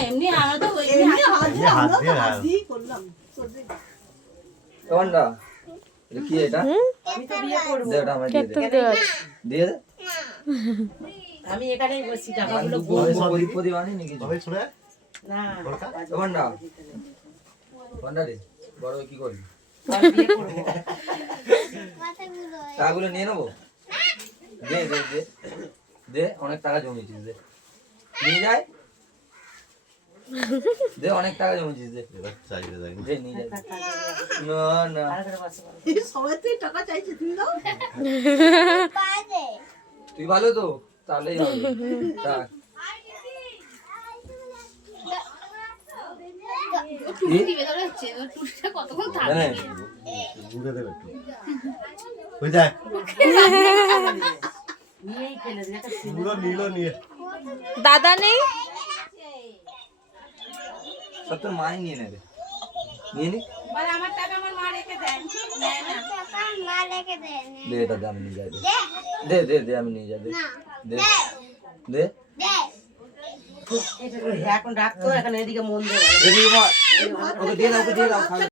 এমনি আমরা তো এমনি হাত দিয়ে হাত দিয়ে করলাম কোনটা এটা কি এটা আমি তো বিয়ে করব দে ওটা আমায় দিয়ে দে দিয়ে দে আমি এখানেই বসি টাকাগুলো পরি বানি নাকি তবে ছুড়ে না কোনটা কোনটা রে বড় কি করবি আমি বিয়ে করব টাকাগুলো নিয়ে নেবো দে দে দে দে অনেক টাকা জমিয়েছিস দে নিয়ে যায় দে অনেক টাকা জমিয়েছিস দে এবার চাইতে যাই দে নিয়ে যায় না না সবাই তুই টাকা চাইছিস তুই দাও তুই ভালো তো তাহলেই হবে টাকা হ্যাঁ ঘুরে দেবে একটু ওই দেখ নিয়েই ফেলে দে এটা পুরো নিল নিয়ে দাদা নেই সব তোর মাই নিয়ে নেবে নিয়ে নি বলে আমার টাকা আমার মা রেখে দেন নেয় না দে এটা দে আমি নিয়ে যাই দে দে দে আমি নিয়ে যাই দে দে এখন রাখতো এখন এদিকে মন দেবে দে ওকে দিয়ে দাও খাবে